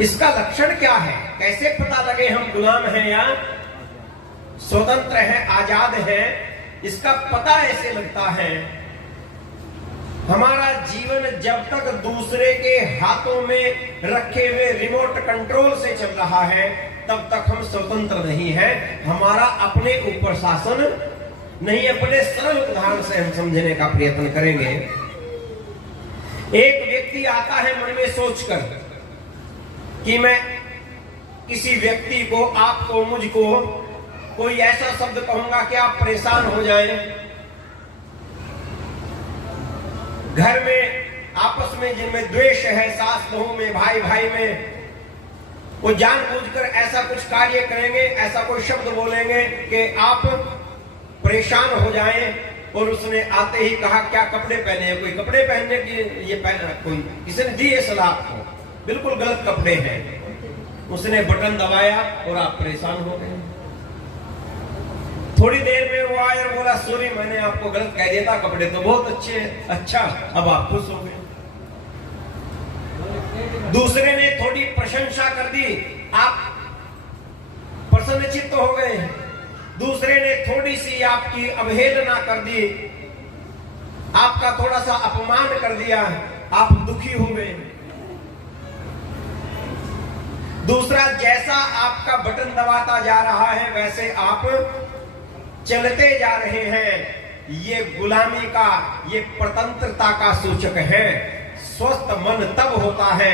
इसका लक्षण क्या है? कैसे पता लगे हम गुलाम हैं या स्वतंत्र हैं, आजाद हैं? इसका पता ऐसे लगता है, हमारा जीवन जब तक दूसरे के हाथों में रखे हुए रिमोट कंट्रोल से चल रहा है तब तक हम स्वतंत्र नहीं हैं। हमारा अपने ऊपर शासन नहीं। अपने सरल उदाहरण से हम समझने का प्रयत्न करेंगे। एक व्यक्ति आता है मन में सोचकर कि मैं किसी व्यक्ति को, आपको, मुझको कोई ऐसा शब्द कहूंगा कि आप परेशान हो जाएं। घर में आपस में जिनमें द्वेष है, सास बहू में, भाई भाई में, वो जानबूझकर ऐसा कुछ कार्य करेंगे, ऐसा कोई शब्द बोलेंगे कि आप परेशान हो जाएं। और उसने आते ही कहा क्या कपड़े पहने हैं? कोई कपड़े पहनने की ये पहना, कोई किसी ने दी है सलाह आपको, बिल्कुल गलत कपड़े हैं। उसने बटन दबाया और आप परेशान हो गए। थोड़ी देर में वो आया और बोला सॉरी मैंने आपको गलत कह दिया था, कपड़े तो बहुत अच्छे हैं। अच्छा, अब आप खुश हो गए। दूसरे ने थोड़ी प्रशंसा कर दी, आप प्रसन्नचित्त हो गए। दूसरे ने थोड़ी सी आपकी अवहेलना कर दी, आपका थोड़ा सा अपमान कर दिया, आप दुखी हो गए। दूसरा जैसा आपका बटन दबाता जा रहा है वैसे आप चलते जा रहे हैं। ये गुलामी का, ये स्वतंत्रता का सूचक है। स्वस्थ मन तब होता है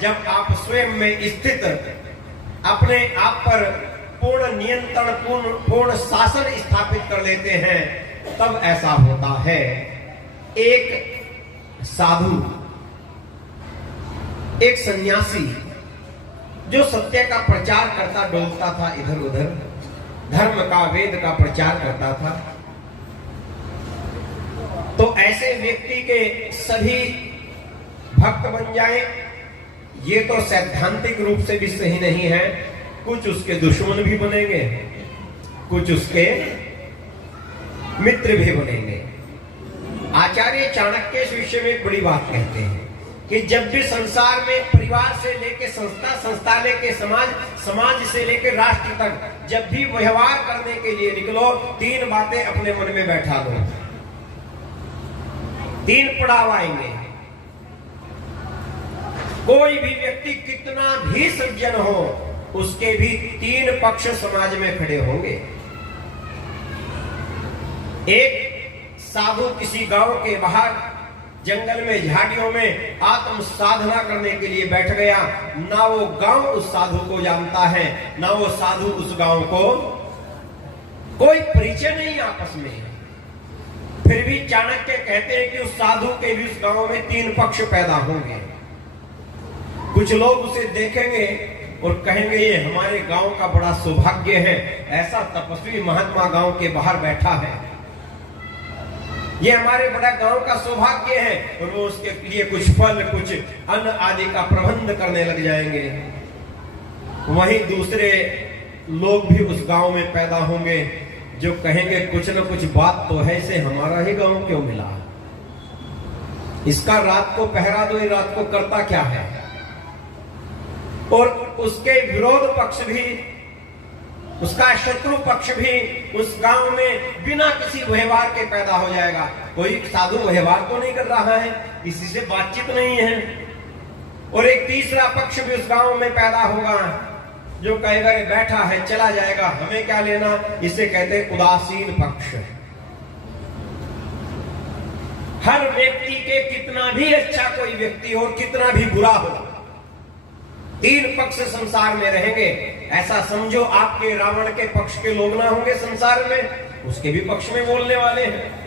जब आप स्वयं में स्थित, अपने आप पर पूर्ण नियंत्रण, पूर्ण शासन स्थापित कर लेते हैं, तब ऐसा होता है। एक साधु, एक सन्यासी जो सत्य का प्रचार करता डोलता था इधर उधर, धर्म का, वेद का प्रचार करता था, तो ऐसे व्यक्ति के सभी भक्त बन जाएं, ये तो सैद्धांतिक रूप से भी सही नहीं है। कुछ उसके दुश्मन भी बनेंगे, कुछ उसके मित्र भी बनेंगे। आचार्य चाणक्य इस विषय में एक बड़ी बात कहते हैं कि जब भी संसार में परिवार से लेकर संस्था, संस्था लेके समाज, समाज से लेकर राष्ट्र तक जब भी व्यवहार करने के लिए निकलो, तीन बातें अपने मन में बैठा लो, तीन पड़ाव आएंगे। कोई भी व्यक्ति कितना भी सज्जन हो, उसके भी तीन पक्ष समाज में खड़े होंगे। एक साधु किसी गांव के बाहर जंगल में, झाड़ियों में आत्म साधना करने के लिए बैठ गया। ना वो गांव उस साधु को जानता है, ना वो साधु उस गांव को, कोई परिचय नहीं आपस में। फिर भी चाणक्य कहते हैं कि उस साधु के भी उस गांव में तीन पक्ष पैदा होंगे। कुछ लोग उसे देखेंगे और कहेंगे ये हमारे गांव का बड़ा सौभाग्य है, ऐसा तपस्वी महात्मा गांव के बाहर बैठा है, ये हमारे बड़ा गांव का सौभाग्य है। और वो उसके लिए कुछ फल, कुछ अन्न आदि का प्रबंध करने लग जाएंगे। वहीं दूसरे लोग भी उस गांव में पैदा होंगे जो कहेंगे कुछ न कुछ बात तो है, इसे हमारा ही गांव क्यों मिला, इसका रात को पहरा दो, ये रात को करता क्या है। और उसके विरोध पक्ष भी, उसका शत्रु पक्ष भी उस गांव में बिना किसी व्यवहार के पैदा हो जाएगा। कोई साधु व्यवहार तो नहीं कर रहा है, किसी से बातचीत नहीं है। और एक तीसरा पक्ष भी उस गांव में पैदा होगा जो कहेगा बैठा है चला जाएगा, हमें क्या लेना। इसे कहते हैं उदासीन पक्ष। हर व्यक्ति के कितना भी अच्छा कोई व्यक्ति हो, कितना भी बुरा हो, तीन पक्ष संसार में रहेंगे। ऐसा समझो आपके रावण के पक्ष के लोग ना होंगे संसार में, उसके भी पक्ष में बोलने वाले हैं।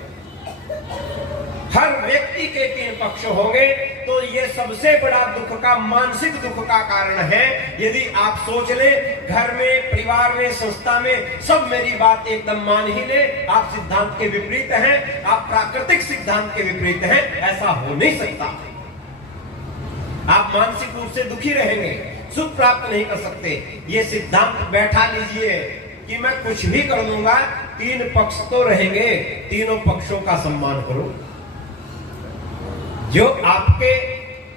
हर व्यक्ति के तीन पक्ष होंगे, तो ये सबसे बड़ा दुख का, मानसिक दुख का कारण है। यदि आप सोच ले घर में, परिवार में, संस्था में सब मेरी बात एकदम मान ही ले, आप सिद्धांत के विपरीत हैं, आप प्राकृतिक सिद्धांत के विपरीत हैं, ऐसा हो नहीं सकता। आप मानसिक रूप से दुखी रहेंगे, सुख प्राप्त नहीं कर सकते। ये सिद्धांत बैठा लीजिए कि मैं कुछ भी कर लूंगा, तीन पक्ष तो रहेंगे, तीनों पक्षों का सम्मान करो। जो आपके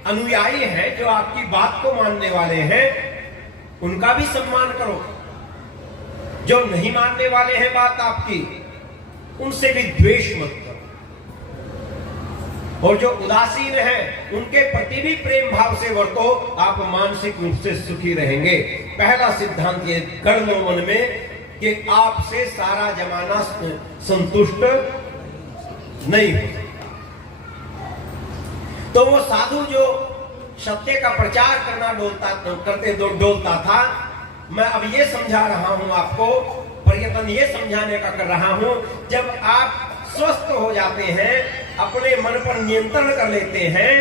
अनुयायी हैं, जो आपकी बात को मानने वाले हैं, उनका भी सम्मान करो। जो नहीं मानने वाले हैं बात आपकी, उनसे भी द्वेष मत करो। और जो उदासीन है उनके प्रति भी प्रेम भाव से वर्तो, आप मानसिक रूप से सुखी रहेंगे। पहला सिद्धांत ये गढ़ लो मन में कि आपसे सारा जमाना संतुष्ट नहीं हो सकता। तो वो साधु जो सत्य का प्रचार करना डोलता था, मैं अब ये समझा रहा हूं आपको, प्रयत्न ये समझाने का कर रहा हूं, जब आप स्वस्थ हो जाते हैं, अपने मन पर नियंत्रण कर लेते हैं,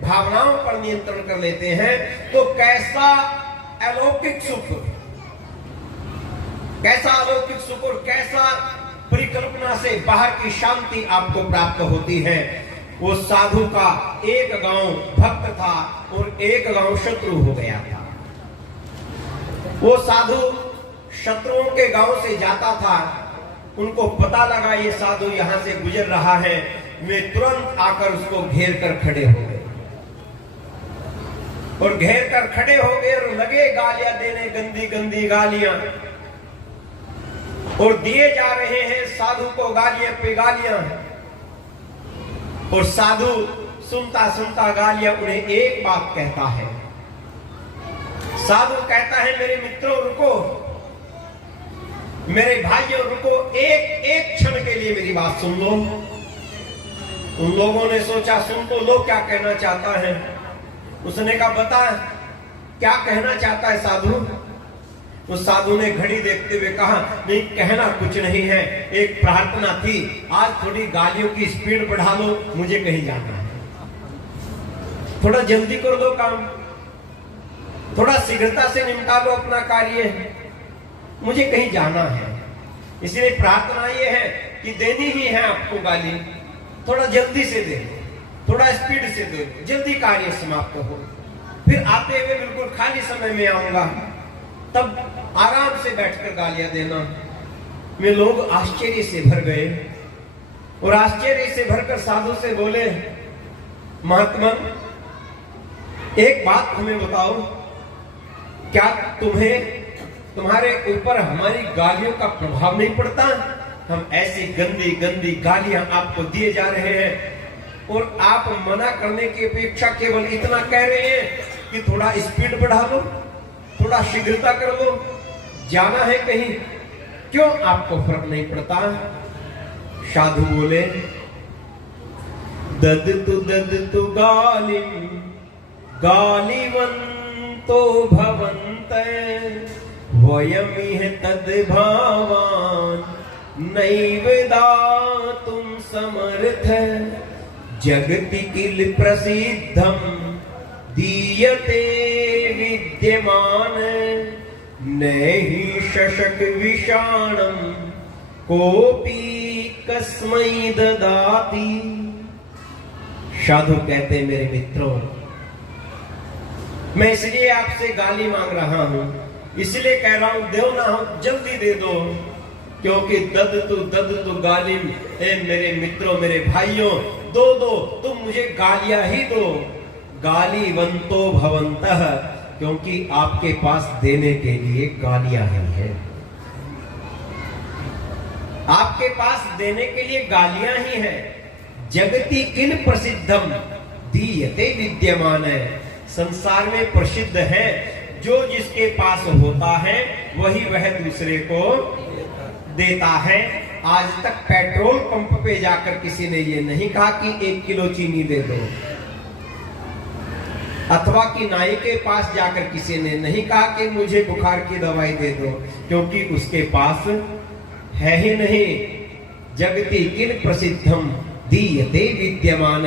भावनाओं पर नियंत्रण कर लेते हैं, तो कैसा अलौकिक सुख, कैसा अलौकिक सुख और कैसा परिकल्पना से बाहर की शांति आपको प्राप्त होती है। वो साधु का एक गांव भक्त था और एक गांव शत्रु हो गया था। वो साधु शत्रुओं के गांव से जाता था, उनको पता लगा ये साधु यहां से गुजर रहा है, वे तुरंत आकर उसको घेर कर खड़े हो गए और घेर कर खड़े हो गए और लगे गालियां देने, गंदी गंदी गालियां, और दिए जा रहे हैं साधु को गालियां पे गालियां। और साधु सुनता सुनता गालियां उन्हें एक बात कहता है। साधु कहता है, मेरे मित्रों रुको, मेरे भाइयों रुको, एक क्षण के लिए मेरी बात सुन लो। उन लोगों ने सोचा सुन तो लो, क्या कहना चाहता है। उसने कहा बता क्या कहना चाहता है साधु। उस साधु ने घड़ी देखते हुए कहा, नहीं कहना कुछ नहीं है, एक प्रार्थना थी, आज थोड़ी गालियों की स्पीड बढ़ा लो, मुझे कहीं जाना है, थोड़ा जल्दी कर दो काम, थोड़ा शीघ्रता से निपटा लो अपना कार्य, मुझे कहीं जाना है। इसलिए प्रार्थना ये है कि देनी ही है आपको गाली, थोड़ा जल्दी से दे, थोड़ा स्पीड से दे, जल्दी कार्य समाप्त हो, फिर आते हुए बिल्कुल खाली समय में आऊंगा, तब आराम से बैठकर गालियां देना। वे लोग आश्चर्य से भर गए और आश्चर्य से भरकर साधु से बोले, महात्मा एक बात हमें बताओ, क्या तुम्हारे ऊपर हमारी गालियों का प्रभाव नहीं पड़ता? हम ऐसी गंदी गंदी गालियां आपको दिए जा रहे हैं और आप मना करने की अपेक्षा केवल इतना कह रहे हैं कि थोड़ा स्पीड बढ़ा लो, थोड़ा शीघ्रता कर लो, जाना है कहीं, क्यों आपको फर्क नहीं पड़ता? साधु बोले, ददतु गालिवंतो भवन्ते वयमिह तद्भावान् नैव दातुं समर्थ जगति किल प्रसिद्धं दीयते विद्यमान नहि शशक विषाणं कोपि कस्मै ददाति। साधु कहते, मेरे मित्रों, मैं इसलिए आपसे गाली मांग रहा हूं, इसलिए कह रहा हूं, दो ना हो जल्दी दे दो, क्योंकि ददतु गालिम, मेरे मित्रों मेरे भाइयों, दो तुम मुझे गालियां ही दो। गालीवंतो भवन्तः, क्योंकि आपके पास देने के लिए गालियां ही हैं, आपके पास देने के लिए गालियां ही हैं। जगति किल प्रसिद्धम दीयते विद्यमान, संसार में प्रसिद्ध है, जो जिसके पास होता है वही वह दूसरे को देता है। आज तक पेट्रोल पंप पे जाकर किसी ने ये नहीं कहा कि 1 किलो चीनी दे दो, अथवा कि नाई के पास जाकर किसी ने नहीं कहा कि मुझे बुखार की दवाई दे दो, क्योंकि उसके पास है ही नहीं। जगति किल प्रसिद्धम दीयते विद्यमान,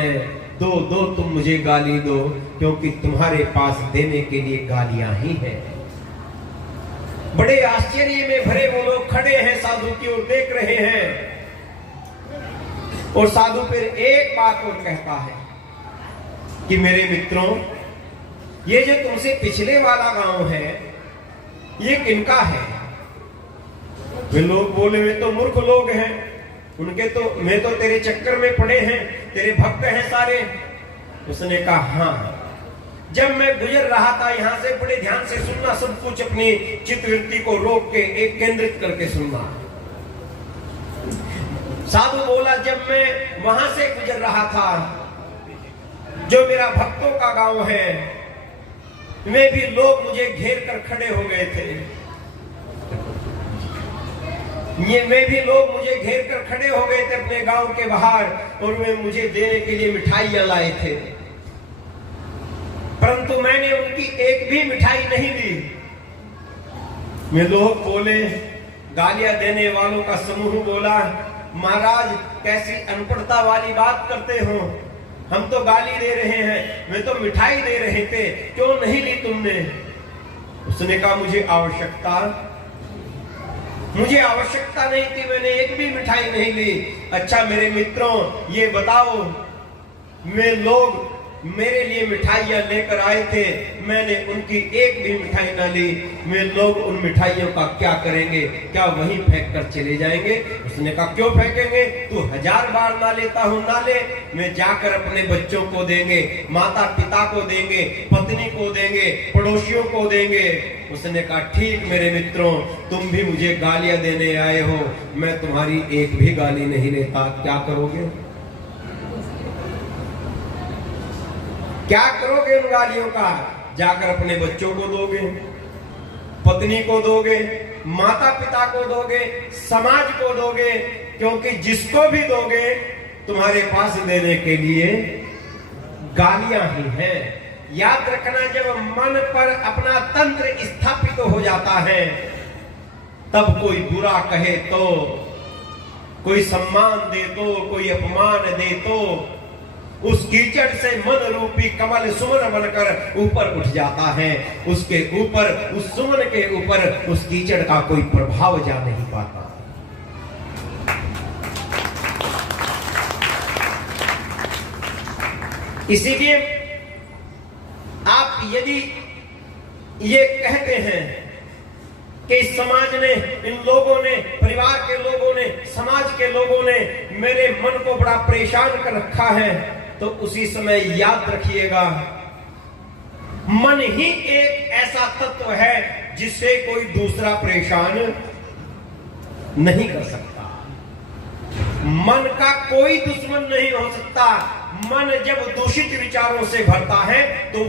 दो तुम मुझे गाली दो, क्योंकि तुम्हारे पास देने के लिए गालियां ही हैं। बड़े आश्चर्य में भरे वो लोग खड़े हैं, साधु की ओर देख रहे हैं, और साधु फिर एक बात और कहता है कि मेरे मित्रों, ये जो तुमसे पिछले वाला गांव है, ये किनका है? वे लोग बोले, वे तो मूर्ख लोग हैं, उनके तो मैं तो तेरे चक्कर में पड़े हैं, तेरे भक्त हैं सारे, उसने कहा हाँ। जब मैं गुजर रहा था यहाँ से, बड़े ध्यान से सुनना, सब कुछ अपनी चित्तवृत्ति को रोक के एक केंद्रित करके सुनना। साधु बोला, जब मैं वहां से गुजर रहा था, जो मेरा भक्तों का गांव है, वे भी लोग मुझे घेर कर खड़े हो गए थे। वे भी लोग मुझे घेर कर खड़े हो गए थे अपने गांव के बाहर, और वे मुझे देने के लिए मिठाइयां लाए थे, परंतु मैंने उनकी एक भी मिठाई नहीं दी। वे लोग बोले, गालियां देने वालों का समूह बोला, महाराज कैसी अनपढ़ता वाली बात करते हो, हम तो गाली दे रहे हैं, वे तो मिठाई दे रहे थे, क्यों नहीं ली तुमने? उसने कहा, मुझे आवश्यकता नहीं थी, मैंने एक भी मिठाई नहीं ली। अच्छा मेरे मित्रों, ये बताओ, वे लोग मेरे लिए मिठाइयां लेकर आए थे, मैंने उनकी एक भी मिठाई ना ली, वे लोग उन मिठाइयों का क्या करेंगे? क्या वहीं फेंक कर चले जाएंगे? उसने कहा, क्यों फेंकेंगे? तू 1000 बार ना लेता हूं, ना ले, मैं जाकर अपने बच्चों को देंगे, माता पिता को देंगे, पत्नी को देंगे, पड़ोसियों को देंगे। उसने कहा, ठीक मेरे मित्रों, तुम भी मुझे गालियां देने आए हो, मैं तुम्हारी एक भी गाली नहीं लेता, क्या करोगे? क्या करोगे उन गालियों का? जाकर अपने बच्चों को दोगे, पत्नी को दोगे, माता पिता को दोगे, समाज को दोगे, क्योंकि जिसको भी दोगे तुम्हारे पास देने के लिए गालियां ही हैं। याद रखना, जब मन पर अपना तंत्र स्थापित हो जाता है, तब कोई बुरा कहे तो, कोई सम्मान दे तो, कोई अपमान दे तो, उस कीचड़ से मन रूपी कमल सुमन बनकर ऊपर उठ जाता है। उसके ऊपर, उस सुमन के ऊपर उस कीचड़ का कोई प्रभाव जा नहीं पाता। इसीलिए आप यदि ये कहते हैं कि इस समाज ने, इन लोगों ने, परिवार के लोगों ने, समाज के लोगों ने मेरे मन को बड़ा परेशान कर रखा है, तो उसी समय याद रखिएगा, मन ही एक ऐसा तत्व है जिससे कोई दूसरा परेशान नहीं कर सकता। मन का कोई दुश्मन नहीं हो सकता। मन जब दूषित विचारों से भरता है तो